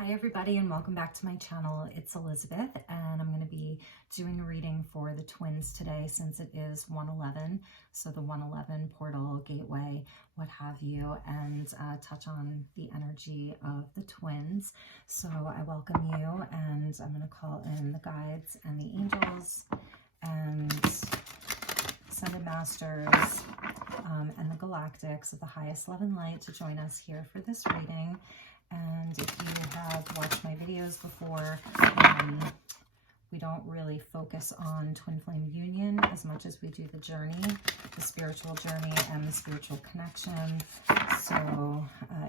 Hi everybody and welcome back to my channel. It's Elizabeth and I'm going to be doing a reading for the twins today since it is 111. So the 111 portal, gateway, what have you, and touch on the energy of the twins. So I welcome you and I'm going to call in the guides and the angels and ascended masters and the galactics of the highest love and light to join us here for this reading. And if you have watched my videos before, we don't really focus on twin flame union as much as we do the journey, the spiritual journey and the spiritual connection. So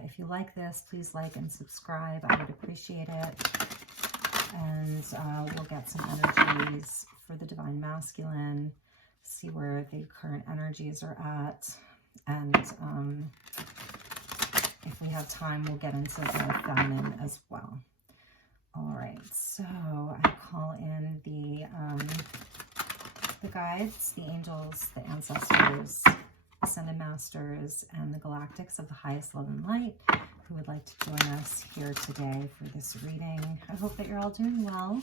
if you like this, please like and subscribe. I would appreciate it. And we'll get some energies for the divine masculine, see where the current energies are at, and if we have time, we'll get into the feminine as well. All right, so I call in the guides, the angels, the ancestors, ascended masters, and the galactics of the highest love and light who would like to join us here today for this reading. I hope that you're all doing well.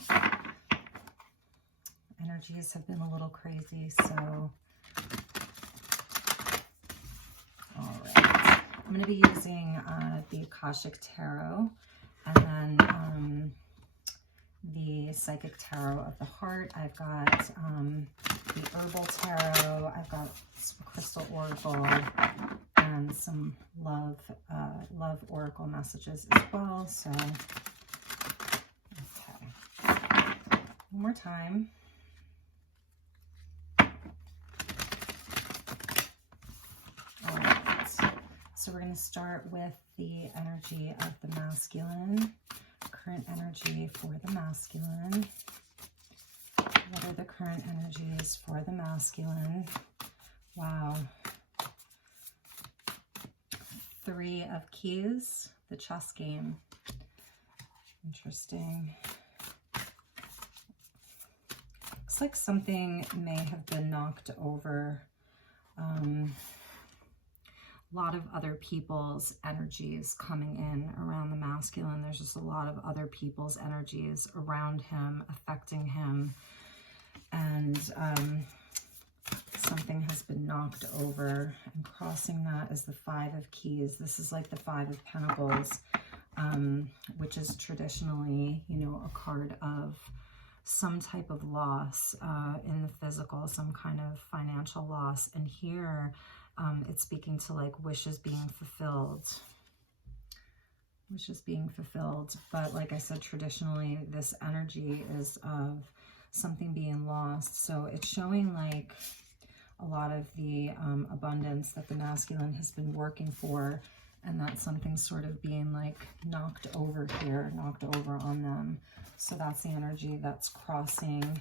Energies have been a little crazy, so all right. I'm going to be using the Akashic Tarot and then the Psychic Tarot of the Heart. I've got the Herbal Tarot. I've got some Crystal Oracle and some love Oracle messages as well. So, okay. One more time. So we're going to start with the energy of the masculine, current energy for the masculine. What are the current energies for the masculine? Wow. 3 of Keys, the chess game. Interesting. Looks like something may have been knocked over. A lot of other people's energies coming in around the masculine. There's just a lot of other people's energies around him, affecting him. And something has been knocked over. And crossing that is the 5 of Keys. This is like the 5 of Pentacles, which is traditionally, you know, a card of some type of loss in the physical, some kind of financial loss. And here, it's speaking to like wishes being fulfilled. Wishes being fulfilled. But like I said, traditionally, this energy is of something being lost. So it's showing like a lot of the abundance that the masculine has been working for, and that something's sort of being like knocked over here, knocked over on them. So that's the energy that's crossing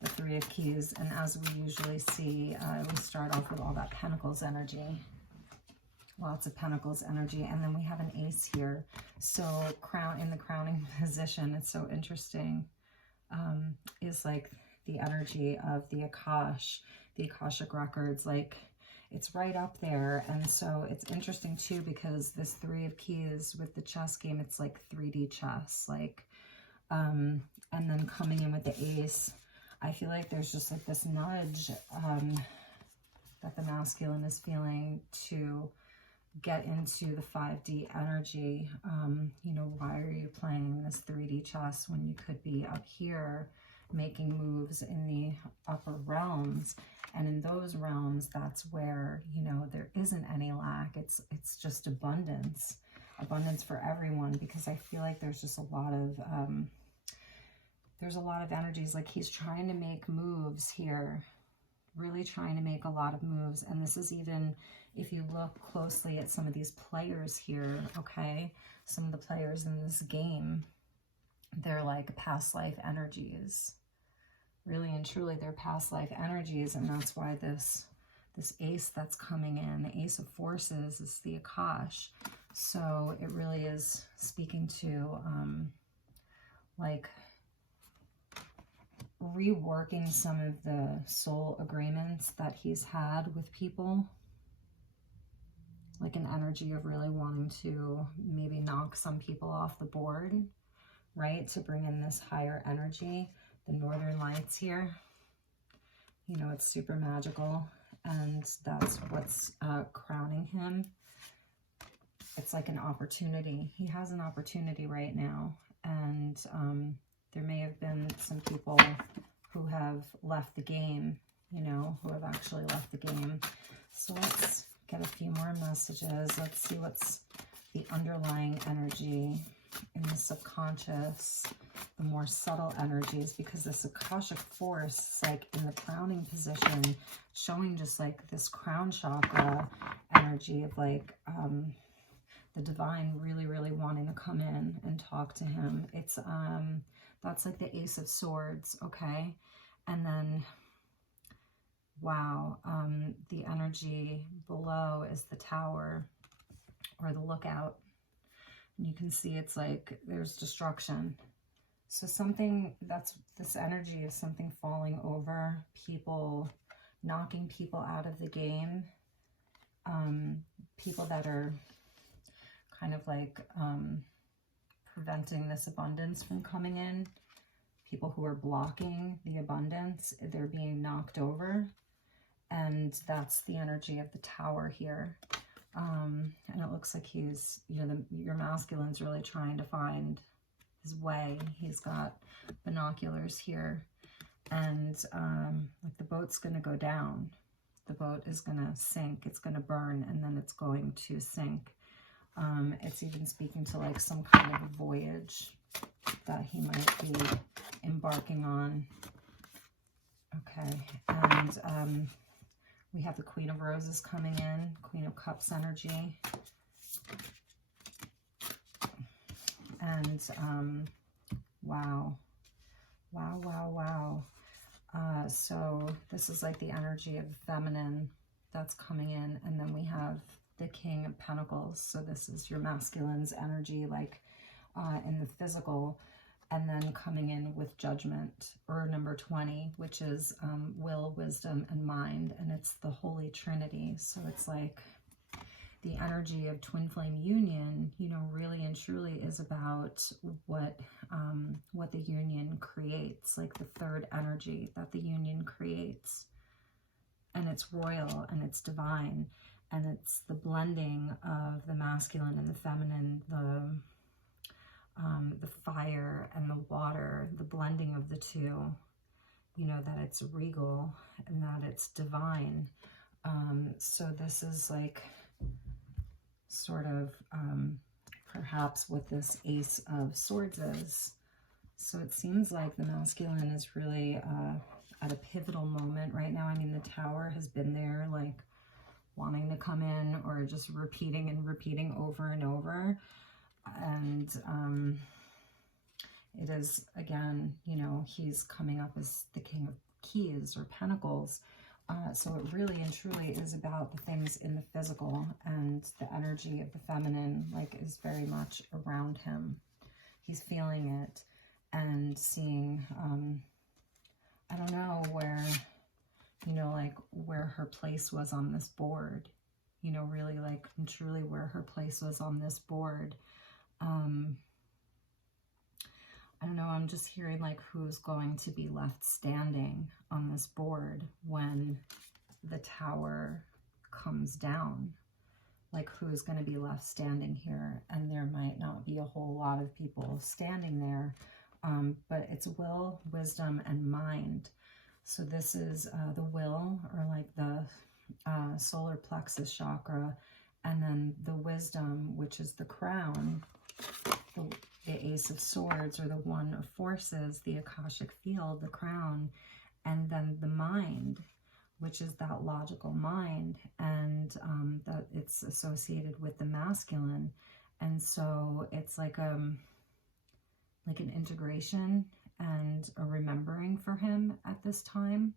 the 3 of Keys. And as we usually see, we start off with all that Pentacles energy. Lots of Pentacles energy. And then we have an Ace here. So in the crowning position, it's so interesting, is like the energy of the Akashic records. Like it's right up there. And so it's interesting too, because this 3 of Keys with the chess game, it's like 3D chess. Like, and then coming in with the Ace, I feel like there's just like this nudge that the masculine is feeling to get into the 5D energy. You know, why are you playing this 3D chess when you could be up here making moves in the upper realms? And in those realms, that's where, you know, there isn't any lack. It's just abundance for everyone, because I feel like there's just a lot of energies. Like he's trying to make moves here, really trying to make a lot of moves. And this is even, if you look closely at some of these players here, okay, some of the players in this game, they're like past life energies. Really and truly, they're past life energies. And that's why this Ace that's coming in, the Ace of Forces, is the Akash. So it really is speaking to like reworking some of the soul agreements that he's had with people, like an energy of really wanting to maybe knock knock some people off the board, right? To bring in this higher energy. The Northern Lights here, you know, it's super magical, and that's what's crowning him. It's like an opportunity. He has an opportunity right now, and there may have been some people who have left the game, you know, who have actually left the game. So let's get a few more messages. Let's see what's the underlying energy in the subconscious, the more subtle energies, because this Akashic force is like in the crowning position, showing just like this crown chakra energy of like the divine really, really wanting to come in and talk to him. It's that's like the Ace of Swords, okay? And then wow, the energy below is the Tower, or the Lookout. And you can see it's like there's destruction. So something, that's this energy of something falling over, people knocking people out of the game, people that are kind of like preventing this abundance from coming in, people who are blocking the abundance, they're being knocked over. And that's the energy of the Tower here. And it looks like he's, you know, your masculine's really trying to find his way. He's got binoculars here, and like the boat's going to go down. The boat is going to sink. It's going to burn, and then it's going to sink. It's even speaking to like some kind of a voyage that he might be embarking on. Okay, and we have the Queen of Roses coming in, Queen of Cups energy. And wow. Wow, wow, wow. So this is like the energy of the feminine that's coming in. And then we have the King of Pentacles. So this is your masculine's energy, like in the physical. And then coming in with Judgment, or number 20, which is will, wisdom, and mind. And it's the Holy Trinity. So it's like the energy of twin flame union, you know, really and truly is about what the union creates, like the third energy that the union creates. And it's royal and it's divine. And it's the blending of the masculine and the feminine, the fire and the water, the blending of the two, you know, that it's regal and that it's divine. So this is like sort of perhaps what this Ace of Swords is. So it seems like the masculine is really at a pivotal moment right now. I mean, the Tower has been there, like wanting to come in, or just repeating and repeating over and over. And it is, again, you know, he's coming up as the King of Keys or Pentacles. So it really and truly is about the things in the physical, and the energy of the feminine, like, is very much around him. He's feeling it and seeing, I don't know where, you know, like where her place was on this board, you know, really like and truly where her place was on this board. I don't know, I'm just hearing like who's going to be left standing on this board when the Tower comes down. Like who's going to be left standing here, and there might not be a whole lot of people standing there, but it's will, wisdom, and mind. So this is the will, or like the solar plexus chakra, and then the wisdom, which is the crown, the Ace of Swords, or the One of Forces, the Akashic field, the crown, and then the mind, which is that logical mind, and that it's associated with the masculine. And so it's like an integration and a remembering for him at this time.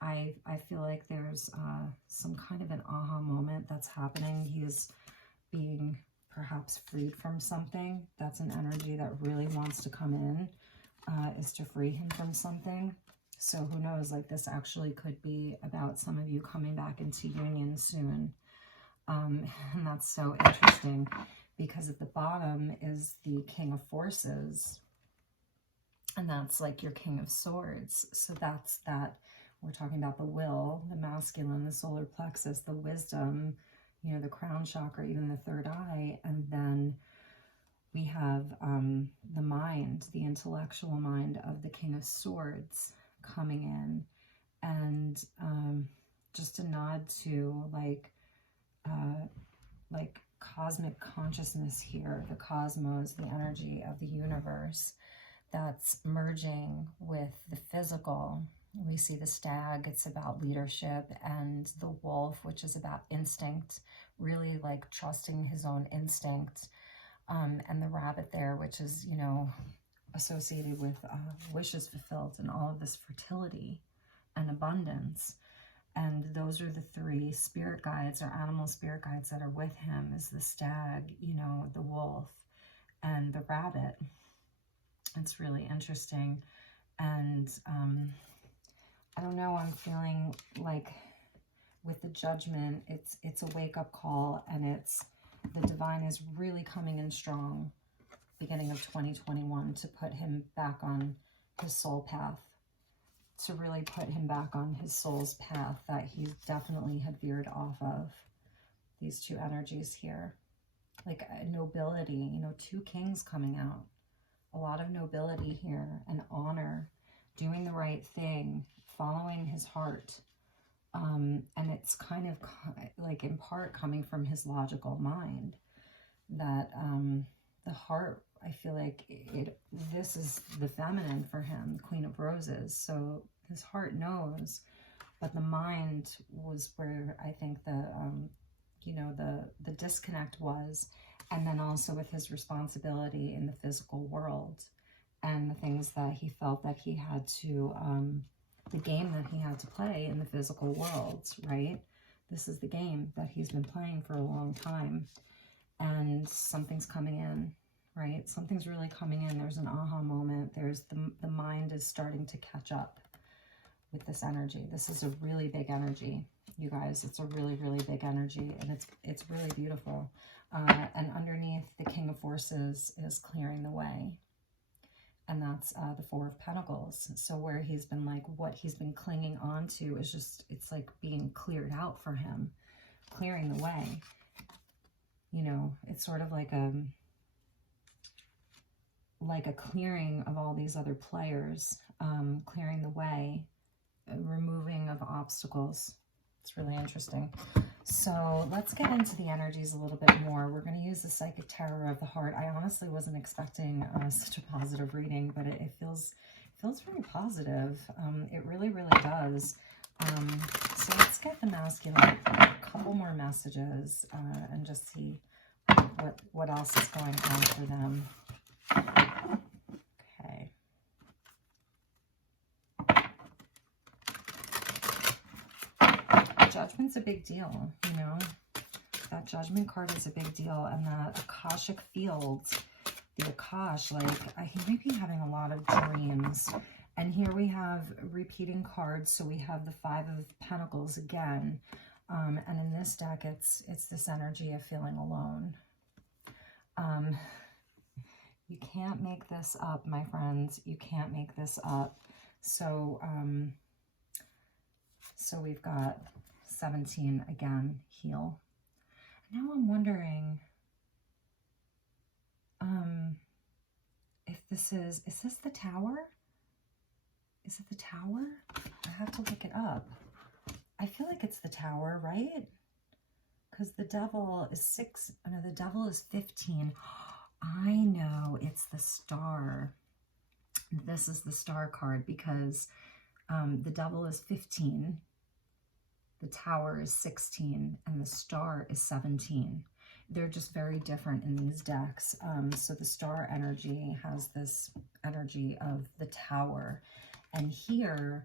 I feel like there's some kind of an aha moment that's happening. He's being perhaps freed from something. That's an energy that really wants to come in, is to free him from something. So who knows, like this actually could be about some of you coming back into union soon. And that's so interesting because at the bottom is the King of Forces, and that's like your King of Swords. So that's that, we're talking about the will, the masculine, the solar plexus, the wisdom, you know, the crown chakra, even the third eye. And then we have the mind, the intellectual mind of the King of Swords coming in. And just a nod to like cosmic consciousness here, the cosmos, the energy of the universe that's merging with the physical. We see the stag, it's about leadership, and the wolf, which is about instinct, really like trusting his own instinct, and the rabbit there, which is, you know, associated with wishes fulfilled and all of this fertility and abundance. And those are the three spirit guides, or animal spirit guides, that are with him, is the stag, you know, the wolf, and the rabbit. It's really interesting. And I don't know, I'm feeling like with the judgment, it's a wake-up call, and it's the divine is really coming in strong beginning of 2021 to put him back on his soul path, to really put him back on his soul's path that he definitely had veered off of. These two energies here, like nobility, you know, two kings coming out, a lot of nobility here, and honor, doing the right thing, following his heart. And it's kind of like in part coming from his logical mind, that the heart, I feel like this is the feminine for him, Queen of Roses. So his heart knows, but the mind was where I think the, you know, the disconnect was. And then also with his responsibility in the physical world, and the things that he felt that he had to, the game that he had to play in the physical world, right? This is the game that he's been playing for a long time. And something's coming in, right? Something's really coming in. There's an aha moment. There's the mind is starting to catch up with this energy. This is a really big energy, you guys. It's a really, really big energy, and it's really beautiful. And underneath the King of Forces is clearing the way. And that's the Four of Pentacles. So where he's been like, what he's been clinging on to is just, it's like being cleared out for him, clearing the way. You know, it's sort of like a clearing of all these other players, clearing the way, removing of obstacles. It's really interesting. So let's get into the energies a little bit more. We're going to use the Psychic Tarot of the Heart. I honestly wasn't expecting such a positive reading, but it feels very positive. It really, really does. So let's get the masculine, a couple more messages, and just see what else is going on for them. Okay. Judgment's a big deal, you know. That Judgment card is a big deal. And the Akashic Fields, the Akash, like he might be having a lot of dreams. And here we have repeating cards. So we have the Five of Pentacles again. And in this deck, it's this energy of feeling alone. You can't make this up, my friends. You can't make this up. So, so we've got 17 again, heal. Now I'm wondering if this is this the Tower? Is it the Tower? I have to look it up. I feel like it's the Tower, right? Because the Devil is 6. No, the Devil is 15. I know, it's the Star. This is the Star card because the Devil is 15. The Tower is 16 and the Star is 17. They're just very different in these decks. So the Star energy has this energy of the Tower. And here,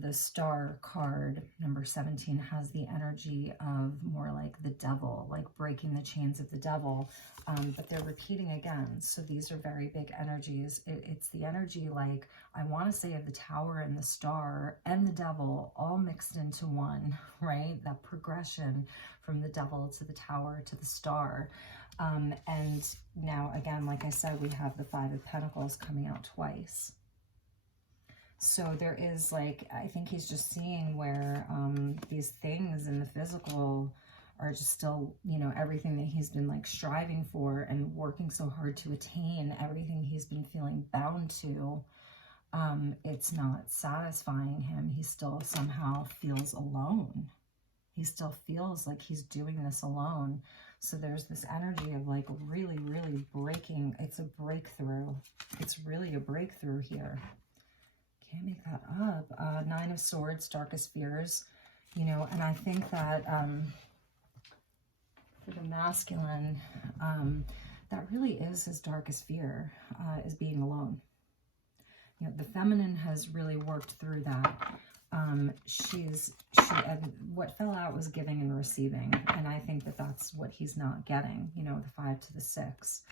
the Star card, number 17, has the energy of more like the Devil, like breaking the chains of the Devil. But they're repeating again. So these are very big energies. It's the energy, like, I want to say, of the Tower and the Star and the Devil all mixed into one, right? That progression from the Devil to the Tower to the Star. And now, again, like I said, we have the Five of Pentacles coming out twice. So there is, like, I think he's just seeing where these things in the physical are just still, you know, everything that he's been, like, striving for and working so hard to attain, everything he's been feeling bound to, it's not satisfying him. He still somehow feels alone. He still feels like he's doing this alone. So there's this energy of, like, really, really breaking. It's a breakthrough. It's really a breakthrough here. Can't make that up. Nine of Swords, darkest fears. You know, and I think that for the masculine, that really is his darkest fear, is being alone. You know, the feminine has really worked through that. What fell out was giving and receiving, and I think that that's what he's not getting. You know, the 5 to the 6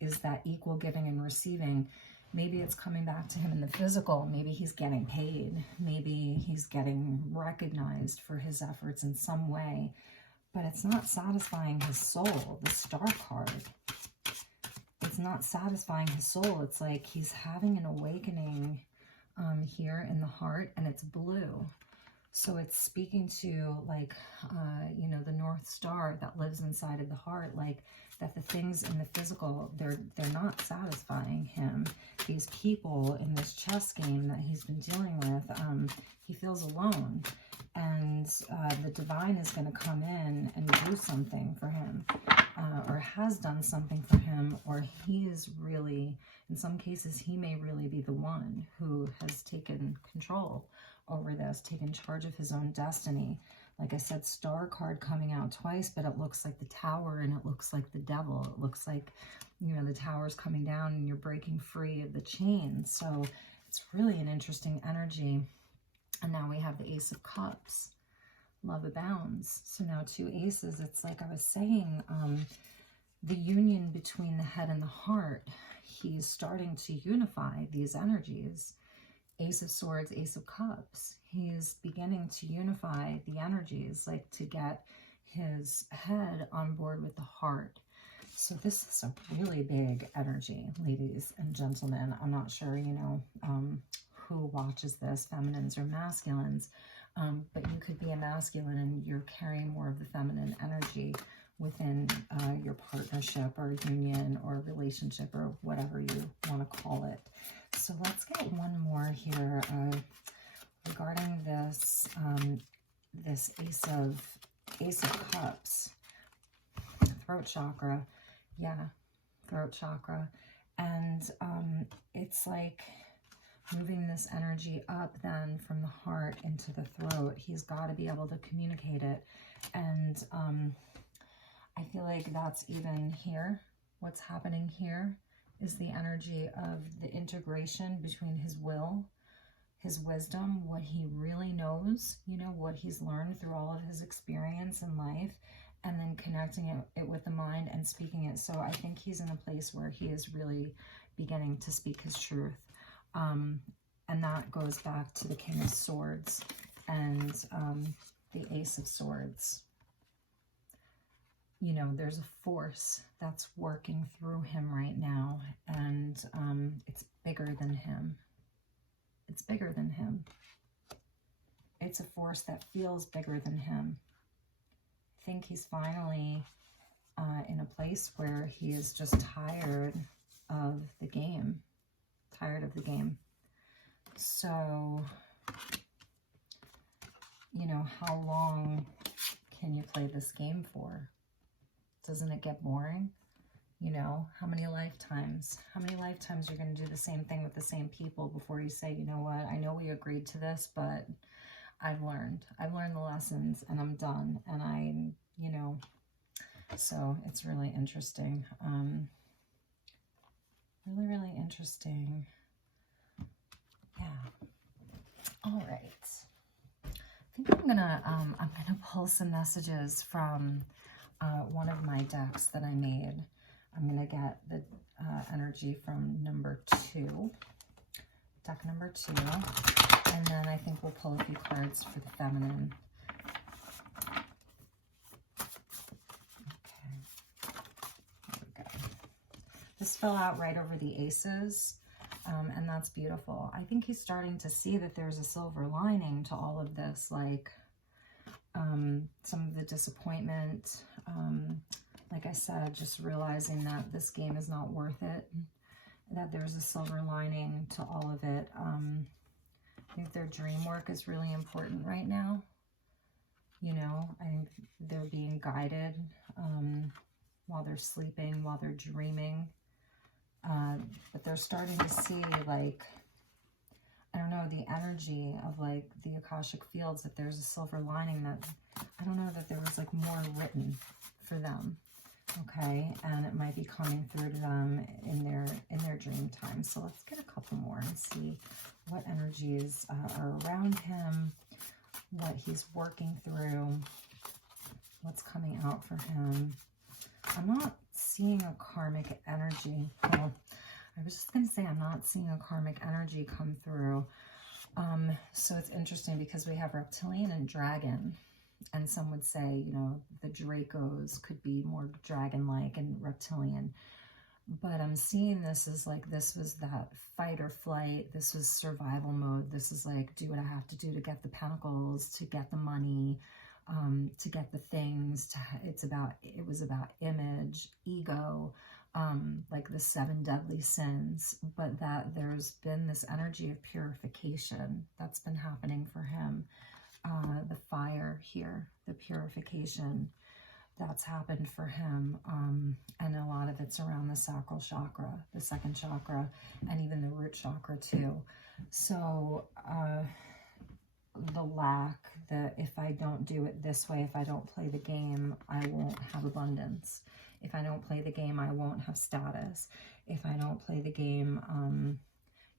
is that equal giving and receiving. Maybe it's coming back to him in the physical. Maybe he's getting paid. Maybe he's getting recognized for his efforts in some way, but it's not satisfying his soul. The Star card, it's not satisfying his soul. It's like he's having an awakening here in the heart, and it's blue. So it's speaking to, like, you know, the North Star that lives inside of the heart, like that the things in the physical, they're not satisfying him. These people in this chess game that he's been dealing with, he feels alone. And the divine is going to come in and do something for him, or has done something for him, or he is really, in some cases, he may really be the one who has taken control over this, taken charge of his own destiny. Like I said, Star card coming out twice, but it looks like the Tower and it looks like the Devil. It looks like, you know, the Tower's coming down and you're breaking free of the chains. So it's really an interesting energy. And now we have the Ace of Cups. Love abounds. So now 2 aces. It's like I was saying, the union between the head and the heart. He's starting to unify these energies. Ace of Swords, Ace of Cups. He's beginning to unify the energies, like to get his head on board with the heart. So this is a really big energy, ladies and gentlemen. I'm not sure, you know, who watches this, feminines or masculines, but you could be a masculine and you're carrying more of the feminine energy within your partnership or union or relationship or whatever you want to call it. So let's get one more here regarding this this Ace of Cups, throat chakra. Yeah, throat chakra. And it's like moving this energy up then from the heart into the throat. He's got to be able to communicate it. And I feel like that's even here. What's happening here is the energy of the integration between his will, his wisdom, what he really knows, you know, what he's learned through all of his experience in life, and then connecting it with the mind and speaking it. So I think he's in a place where he is really beginning to speak his truth. And that goes back to the King of Swords and the Ace of Swords. You know, there's a force that's working through him right now, and it's bigger than him. It's bigger than him. It's a force that feels bigger than him. I think he's finally in a place where he is just tired of the game. Tired of the game. So, you know, how long can you play this game for? Doesn't it get boring? You know, how many lifetimes you're going to do the same thing with the same people before you say, you know what, I know we agreed to this, but I've learned the lessons and I'm done. And you know, so it's really interesting. Really, really interesting. Yeah. All right. I think I'm gonna pull some messages from one of my decks that I made. I'm gonna get the energy from number 2, deck number 2, and then I think we'll pull a few cards for the feminine. Okay. just fell out right over the aces. And that's beautiful. I think he's starting to see that there's a silver lining to all of this, like some of the disappointment. Like I said, just realizing that this game is not worth it, that there's a silver lining to all of it. I think their dream work is really important right now. You know, I think they're being guided while they're sleeping, while they're dreaming. But they're starting to see, like, I don't know, the energy of, like, the Akashic fields, that there's a silver lining, that, I don't know, that there was, like, more written for them, okay? And it might be coming through to them in their dream time. So let's get a couple more and see what energies are around him, what he's working through, what's coming out for him. I'm not seeing a karmic energy. Well, I was just going to say I'm not seeing a karmic energy come through. So it's interesting because we have reptilian and dragon. And some would say, you know, the Dracos could be more dragon-like and reptilian. But I'm seeing this as like, this was that fight or flight. This was survival mode. This is like, do what I have to do to get the pentacles, to get the money, to get the things. It was about image, ego, like the 7 deadly sins. But that there's been this energy of purification that's been happening for him. The fire here, the purification that's happened for him, and a lot of it's around the sacral chakra, the 2nd chakra, and even the root chakra too. So the lack, if I don't do it this way, if I don't play the game, I won't have abundance. If I don't play the game, I won't have status. If I don't play the game,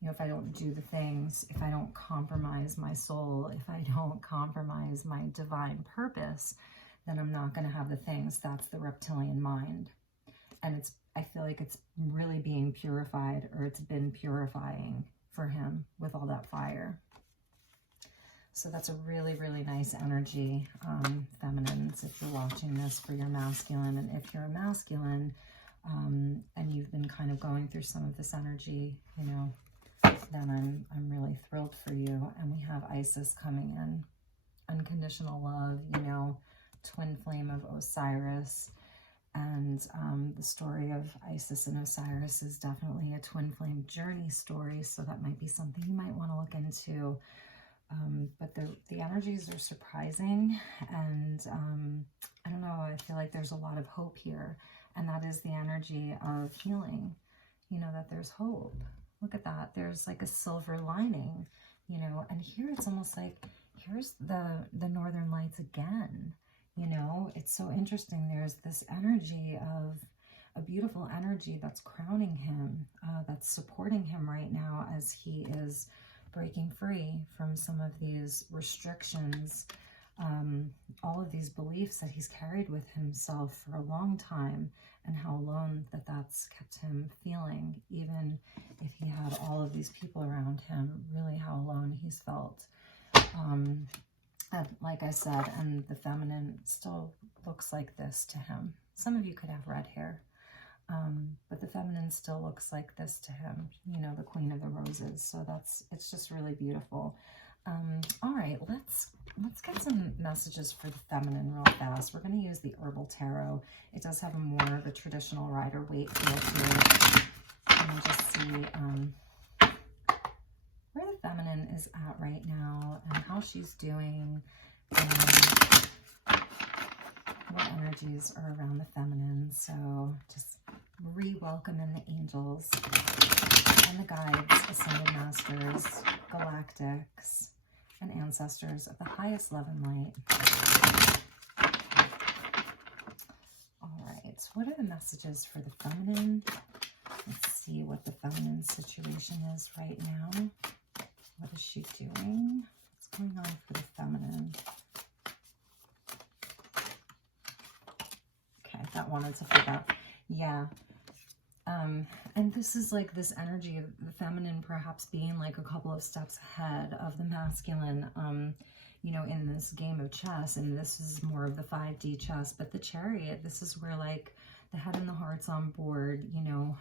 you know, if I don't do the things, if I don't compromise my soul, if I don't compromise my divine purpose, then I'm not going to have the things. That's the reptilian mind. And I feel like it's really being purified, or it's been purifying for him with all that fire. So that's a really, really nice energy, feminines, if you're watching this for your masculine. And if you're a masculine, and you've been kind of going through some of this energy, you know, then I'm really thrilled for you. And we have Isis coming in. Unconditional love, you know, twin flame of Osiris. And the story of Isis and Osiris is definitely a twin flame journey story. So that might be something you might want to look into. But the energies are surprising. And I don't know, I feel like there's a lot of hope here. And that is the energy of healing. You know, that there's hope. Look at that. There's like a silver lining, you know, and here it's almost like, here's the northern lights again. You know, it's so interesting. There's this energy of a beautiful energy that's crowning him, that's supporting him right now as he is breaking free from some of these restrictions, all of these beliefs that he's carried with himself for a long time, and how alone that's kept him feeling, even if he had all of these people around him, really how alone he's felt. Like I said, and the feminine still looks like this to him. Some of you could have red hair, but the feminine still looks like this to him, you know, the Queen of the Roses. So it's just really beautiful. All right, let's get some messages for the feminine real fast. We're going to use the Herbal Tarot. It does have more of a traditional Rider-Waite feel here. Let me just see where the feminine is at right now and how she's doing, and what energies are around the feminine. So just re-welcome in the angels and the guides, ascended masters, galactics, and ancestors of the highest love and light. All right, what are the messages for the feminine? Let's see what the feminine situation is right now. What is she doing? What's going on for the feminine? Okay, that wanted to flip out. Yeah. And this is like this energy of the feminine perhaps being like a couple of steps ahead of the masculine, you know, in this game of chess. And this is more of the 5D chess, but the Chariot, this is where like the head and the heart's on board, you know,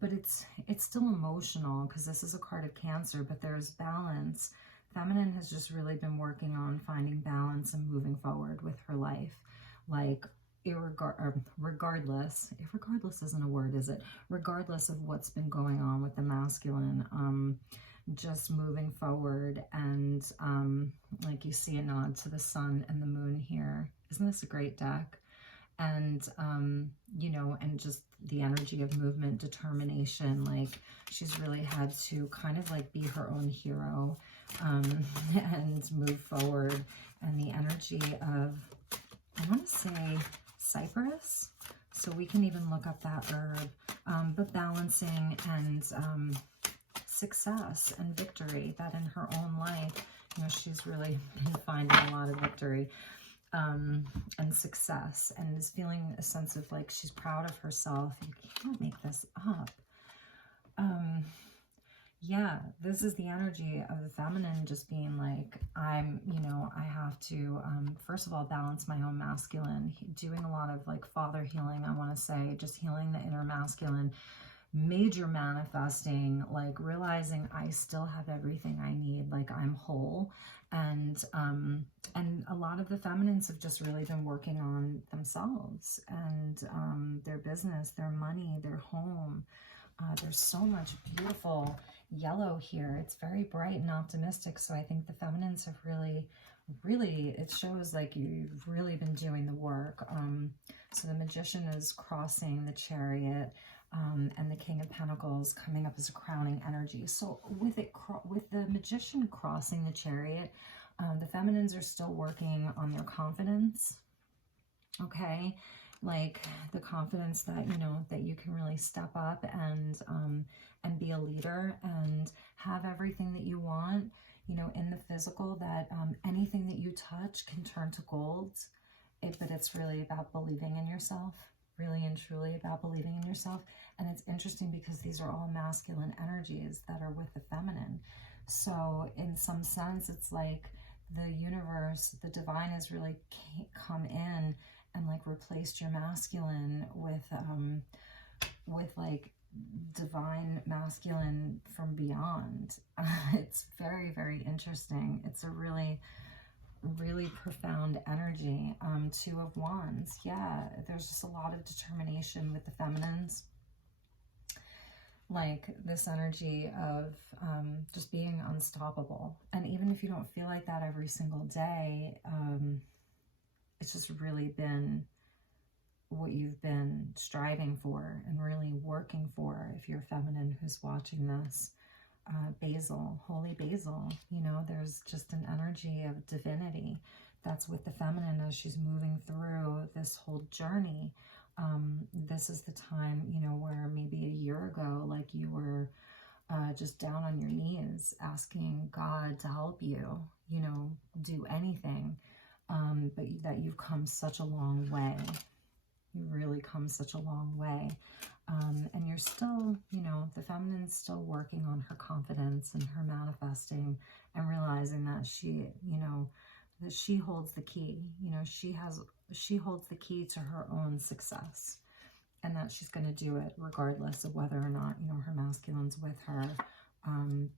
but it's still emotional because this is a card of Cancer, but there's balance. Feminine has just really been working on finding balance and moving forward with her life, like regardless, if regardless isn't a word, is it? Regardless of what's been going on with the masculine, just moving forward. And like you see a nod to the sun and the moon here. Isn't this a great deck? And you know, and just the energy of movement, determination, like she's really had to kind of like be her own hero, and move forward. And the energy of, I want to say cypress, so we can even look up that herb, but balancing and success and victory, that in her own life, you know, she's really been finding a lot of victory and success, and is feeling a sense of like she's proud of herself. You can't make this up. Yeah, this is the energy of the feminine just being like, you know, I have to, first of all, balance my own masculine, doing a lot of like father healing, I want to say, just healing the inner masculine, major manifesting, like realizing I still have everything I need, like I'm whole. And a lot of the feminines have just really been working on themselves and their business, their money, their home. There's so much beautiful yellow here. It's very bright and optimistic. So I think the feminines have really, it shows like you've really been doing the work. So the Magician is crossing the Chariot, and the King of Pentacles coming up as a crowning energy. So with the Magician crossing the Chariot, the feminines are still working on their confidence. Okay, like the confidence that, you know, that you can really step up and be a leader and have everything that you want, you know, in the physical, that anything that you touch can turn to gold. But it's really about believing in yourself, really and truly about believing in yourself. And it's interesting because these are all masculine energies that are with the feminine. So in some sense, it's like the universe, the divine has really come in and like replaced your masculine with like divine masculine from beyond. It's very, very interesting. It's a really profound energy. Two of Wands. Yeah, there's just a lot of determination with the feminines, like this energy of just being unstoppable. And even if you don't feel like that every single day, it's just really been what you've been striving for and really working for. If you're feminine who's watching this, basil, holy basil, you know, there's just an energy of divinity that's with the feminine as she's moving through this whole journey. This is the time, you know, where maybe a year ago, like you were just down on your knees asking God to help you, you know, do anything, but that you've come such a long way. You really come such a long way. And you're still, you know, the feminine's still working on her confidence and her manifesting and realizing that she, you know, that she holds the key. You know, she holds the key to her own success, and that she's going to do it regardless of whether or not, you know, her masculine's with her.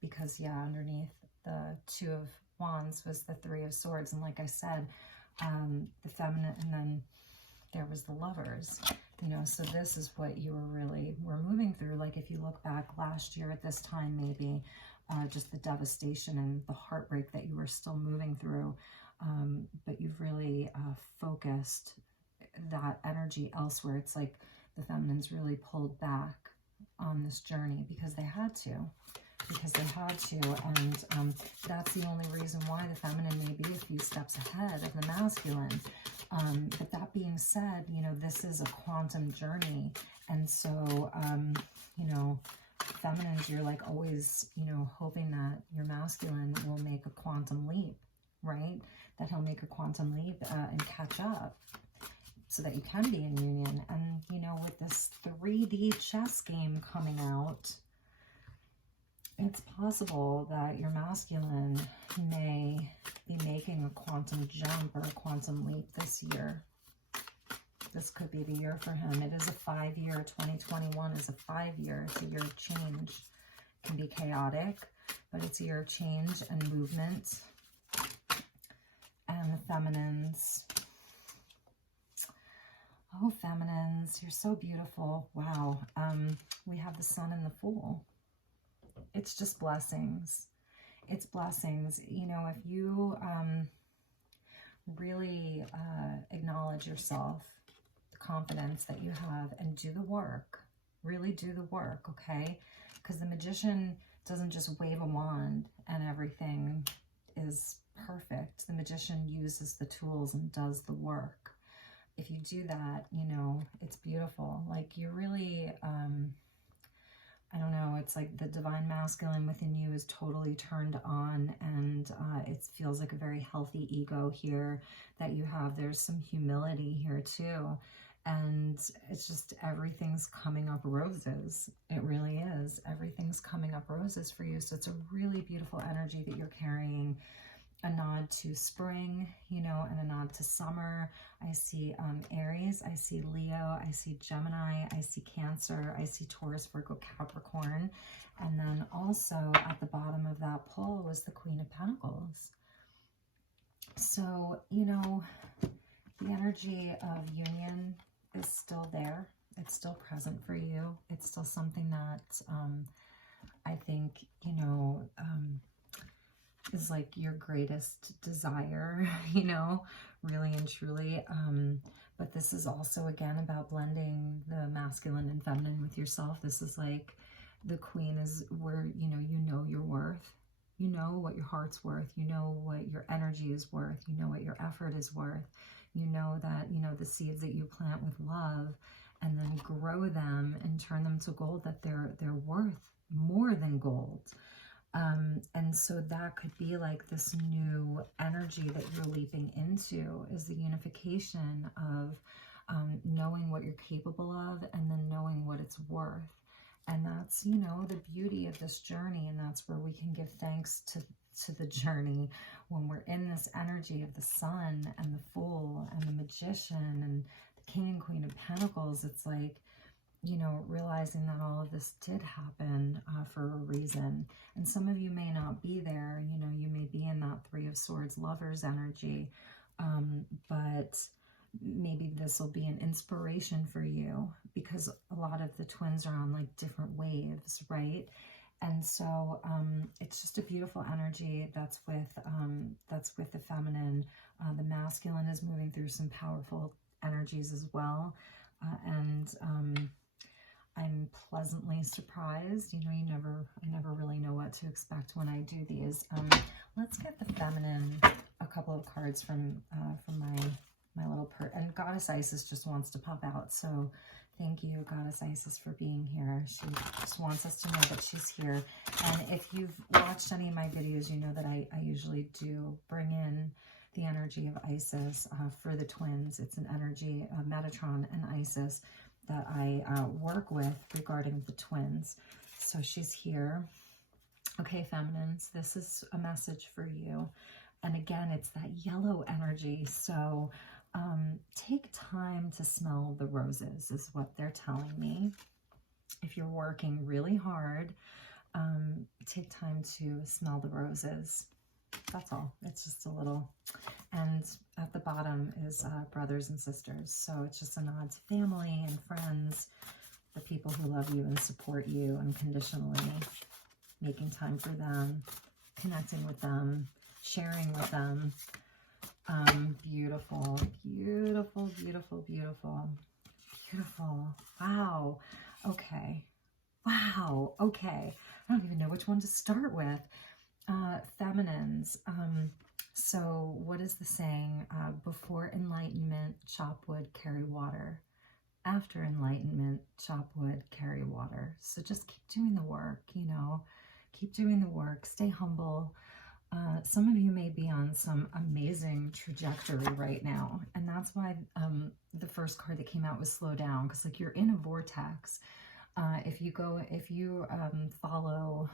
Because, yeah, underneath the Two of Wands was the Three of Swords. And like I said, the feminine, and then there was the Lovers, you know, so this is what you were moving through. Like if you look back last year at this time, maybe just the devastation and the heartbreak that you were still moving through, but you've really focused that energy elsewhere. It's like the feminines really pulled back on this journey because they had to. And that's the only reason why the feminine may be a few steps ahead of the masculine. But that being said, you know, this is a quantum journey. And so, you know, feminines, you're like always, you know, hoping that your masculine will make a quantum leap, right? That he'll make a quantum leap and catch up so that you can be in union. And, you know, with this 3D chess game coming out, it's possible that your masculine may be making a quantum jump or a quantum leap this year. this could be the year for him. It is a 5-year. 2021 is a 5-year. It's a year of change. It can be chaotic, but it's a year of change and movement. And the feminines. Oh, feminines, you're so beautiful. Wow. We have the Sun and the Fool. It's just blessings. It's blessings. You know, if you really acknowledge yourself, the confidence that you have, and do the work, really do the work, okay? Because the magician doesn't just wave a wand and everything is perfect. The magician uses the tools and does the work. If you do that, you know, it's beautiful. Like, you're really, I don't know, it's like the divine masculine within you is totally turned on, and it feels like a very healthy ego here that you have. There's some humility here too. And it's just, everything's coming up roses. It really is. Everything's coming up roses for you. So it's a really beautiful energy that you're carrying. A nod to spring, you know, and a nod to summer. I see Aries, I see Leo, I see Gemini, I see Cancer, I see Taurus, Virgo, Capricorn. And then also at the bottom of that pull was the Queen of Pentacles. So, you know, the energy of union is still there. It's still present for you. It's still something that I think, you know, is like your greatest desire, you know, really and truly. But this is also, again, about blending the masculine and feminine with yourself. This is like the Queen is where, you know your worth. You know what your heart's worth. You know what your energy is worth. You know what your effort is worth. You know that, you know, the seeds that you plant with love and then grow them and turn them to gold, that they're worth more than gold. And so that could be like this new energy that you're leaping into, is the unification of knowing what you're capable of and then knowing what it's worth. And that's, you know, the beauty of this journey. And that's where we can give thanks to the journey when we're in this energy of the Sun and the Fool and the Magician and the King and Queen of Pentacles. It's like, you know, realizing that all of this did happen for a reason. And some of you may not be there, you know, you may be in that Three of Swords Lovers energy, but maybe this will be an inspiration for you, because a lot of the twins are on like different waves, right? And so it's just a beautiful energy that's with the feminine. The masculine is moving through some powerful energies as well. I'm pleasantly surprised. You know, I never really know what to expect when I do these. Let's get the feminine, a couple of cards from my little and Goddess Isis just wants to pop out. So thank you, Goddess Isis, for being here. She just wants us to know that she's here. And if you've watched any of my videos, you know that I usually do bring in the energy of Isis for the twins. It's an energy, Metatron and Isis, that I work with regarding the twins. So she's here. Okay, feminines, this is a message for you. And again, it's that yellow energy. So take time to smell the roses is what they're telling me. If you're working really hard, take time to smell the roses. That's all. It's just a little. And at the bottom is brothers and sisters. So it's just a nod to family and friends, the people who love you and support you unconditionally, making time for them, connecting with them, sharing with them. Beautiful, beautiful, beautiful, beautiful, beautiful. Wow. Okay. Wow. Okay. I don't even know which one to start with. Feminines. So what is the saying? Before enlightenment, chop wood, carry water. After enlightenment, chop wood, carry water. So just keep doing the work, you know, keep doing the work, stay humble. Some of you may be on some amazing trajectory right now. And that's why the first card that came out was slow down, because like you're in a vortex. If you follow,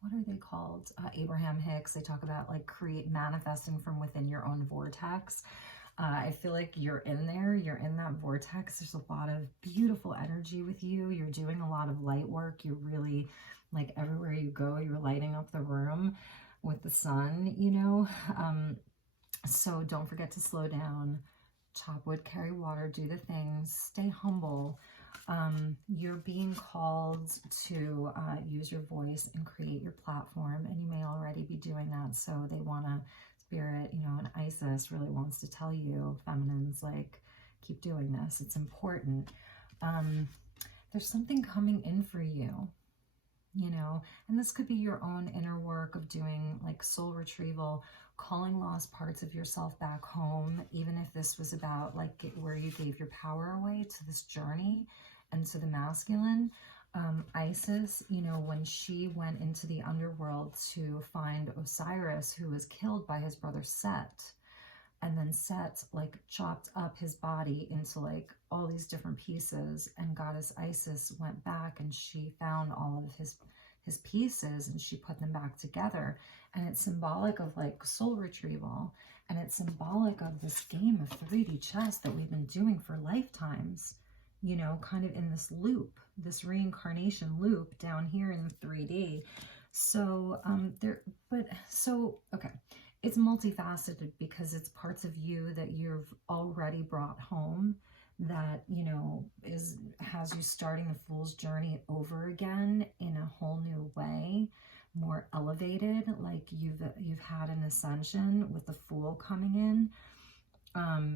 what are they called? Abraham Hicks, they talk about like manifesting from within your own vortex. I feel like you're in there, you're in that vortex. There's a lot of beautiful energy with you. You're doing a lot of light work. You're really, like, everywhere you go, you're lighting up the room with the sun, you know. So don't forget to slow down, chop wood, carry water, do the things, stay humble. You're being called to use your voice and create your platform, and you may already be doing that. So they want to, Spirit, you know, and Isis really wants to tell you, feminines, like, keep doing this. It's important. There's something coming in for you, you know, and this could be your own inner work of doing like soul retrieval, calling lost parts of yourself back home, even if this was about like where you gave your power away to this journey and to the masculine. Isis, you know, when she went into the underworld to find Osiris, who was killed by his brother Set, and then Set like chopped up his body into like all these different pieces, and goddess Isis went back and she found all of his pieces and she put them back together. And it's symbolic of like soul retrieval, and it's symbolic of this game of 3D chess that we've been doing for lifetimes, you know, kind of in this loop, this reincarnation loop down here in 3D. So okay, it's multifaceted because it's parts of you that you've already brought home that, you know, has you starting the fool's journey over again in a whole new way, more elevated, like you've had an ascension with the Fool coming in.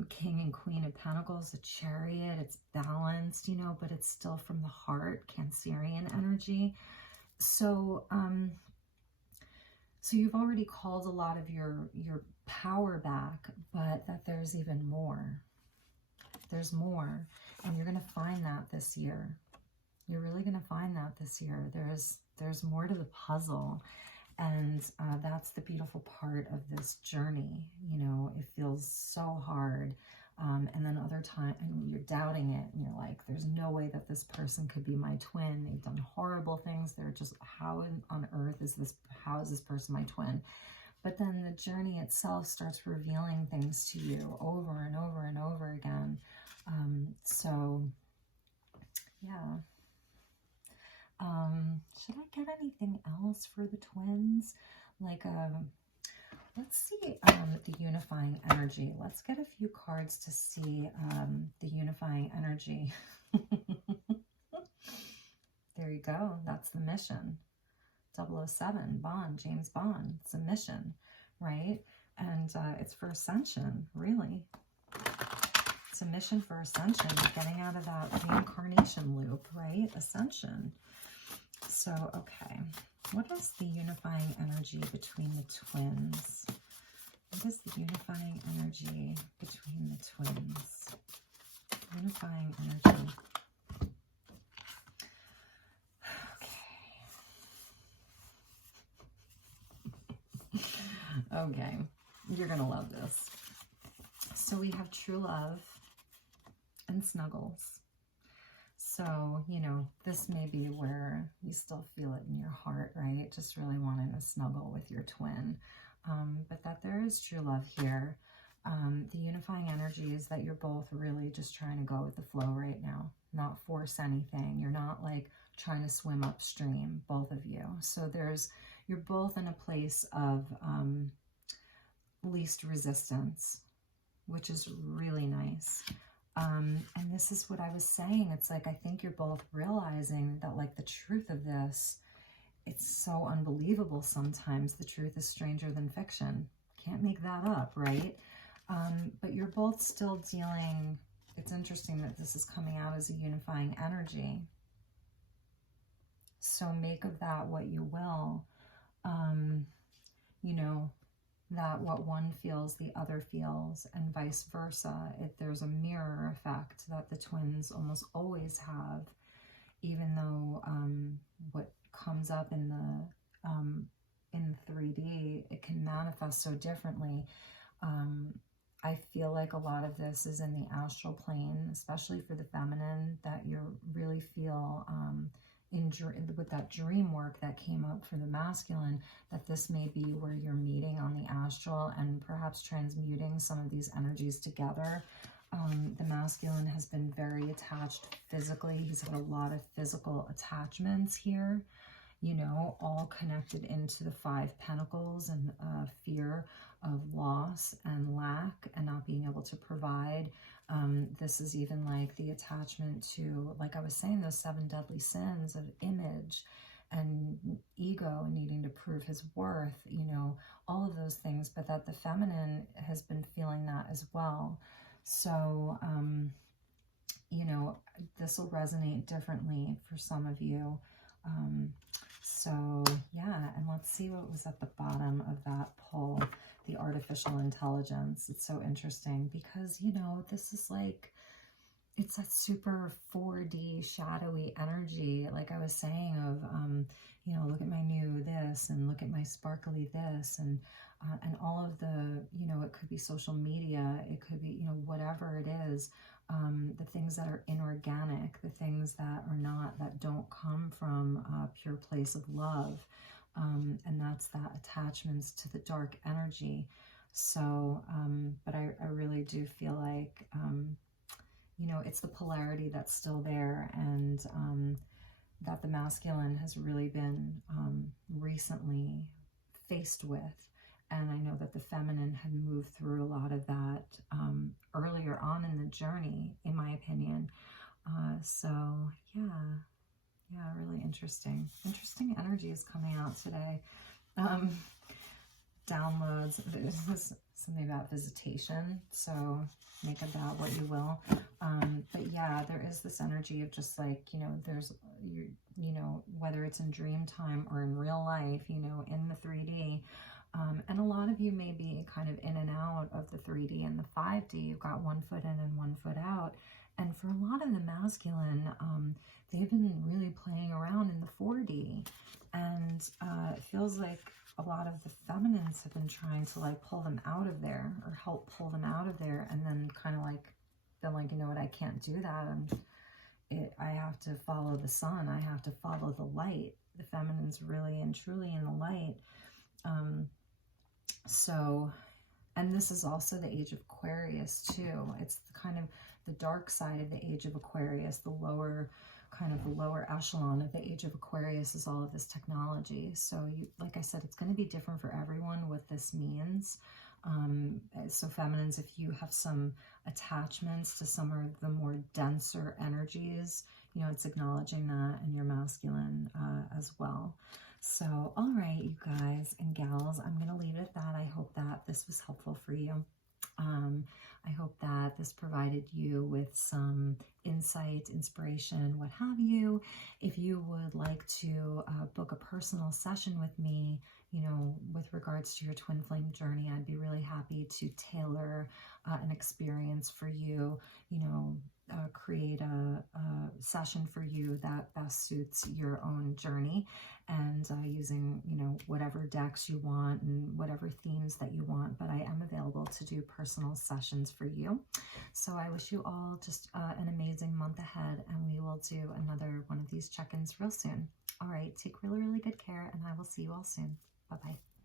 King and Queen of Pentacles, the Chariot, it's balanced, you know, but it's still from the heart, Cancerian energy. So so you've already called a lot of your power back, but that there's even more. There's more, and you're going to find that this year. You're really going to find that this year. There's more to the puzzle. And that's the beautiful part of this journey. You know, it feels so hard. And then other time, and you're doubting it, and you're like, there's no way that this person could be my twin. They've done horrible things. They're just, on earth how is this person my twin? But then the journey itself starts revealing things to you over and over and over again. So, yeah. Should I get anything else for the twins? Like, let's see the unifying energy. Let's get a few cards to see the unifying energy. There you go. That's the mission. 007, Bond, James Bond. It's a mission, right? And it's for ascension, really. It's a mission for ascension, getting out of that reincarnation loop, right? Ascension. So, okay. What is the unifying energy between the twins? What is the unifying energy between the twins? Unifying energy. Okay, you're going to love this. So we have true love and snuggles. So, you know, this may be where you still feel it in your heart, right? Just really wanting to snuggle with your twin. But that there is true love here. The unifying energy is that you're both really just trying to go with the flow right now, not force anything. You're not like trying to swim upstream, both of you. So you're both in a place of least resistance, which is really nice. And this is what I was saying. It's like, I think you're both realizing that like the truth of this, it's so unbelievable sometimes. The truth is stranger than fiction. Can't make that up, right? But you're both still dealing. It's interesting that this is coming out as a unifying energy. So make of that what you will. You know, that what one feels, the other feels, and vice versa. There's a mirror effect that the twins almost always have, even though what comes up in the 3D, it can manifest so differently. I feel like a lot of this is in the astral plane, especially for the feminine, that you really feel in with that dream work that came up for the masculine, that this may be where you're meeting on the astral and perhaps transmuting some of these energies together. The masculine has been very attached physically. He's had a lot of physical attachments here, you know, all connected into the 5 pentacles and fear of loss and lack and not being able to provide. This is even like the attachment to, like I was saying, those 7 deadly sins of image and ego and needing to prove his worth, you know, all of those things, but that the feminine has been feeling that as well. So, you know, this will resonate differently for some of you. So yeah, and let's see what was at the bottom of that pull, the artificial intelligence. It's so interesting because, you know, this is like, it's that super 4D shadowy energy, like I was saying, of, you know, look at my new this and look at my sparkly this, and all of the, you know, it could be social media, it could be, you know, whatever it is, the things that are inorganic, the things that are not, that don't come from a pure place of love, and that's that attachments to the dark energy. So, but I really do feel like, you know, it's the polarity that's still there, and that the masculine has really been recently faced with. And I know that the feminine had moved through a lot of that earlier on in the journey, in my opinion. So yeah, really interesting. Interesting energy is coming out today. Downloads. This is something about visitation, so make of that what you will. But yeah, there is this energy of just like, you know, there's, you know, whether it's in dream time or in real life, you know, in the 3D. And a lot of you may be kind of in and out of the 3D and the 5D. You've got 1 foot in and 1 foot out. And for a lot of the masculine, they've been really playing around in the 4D. And it feels like a lot of the feminines have been trying to like pull them out of there, or help pull them out of there, and then kind of like feel like, you know what, I can't do that. I have to follow the sun. I have to follow the light. The feminine's really and truly in the light. So, and this is also the age of Aquarius too. It's kind of the dark side of the age of Aquarius, the lower, kind of the lower echelon of the age of Aquarius is all of this technology. So you, like I said, it's going to be different for everyone what this means. So feminines, if you have some attachments to some of the more denser energies, you know, it's acknowledging that in your masculine as well. So, all right, you guys and gals, I'm going to leave it at that. I hope that this was helpful for you. I hope that this provided you with some insight, inspiration, what have you. If you would like to book a personal session with me, you know, with regards to your twin flame journey, I'd be really happy to tailor an experience for you, you know, create a session for you that best suits your own journey, and using, you know, whatever decks you want and whatever themes that you want. But I am available to do personal sessions for you. So I wish you all just an amazing month ahead, and we will do another one of these check-ins real soon. All right, take really, really good care, and I will see you all soon. Bye-bye.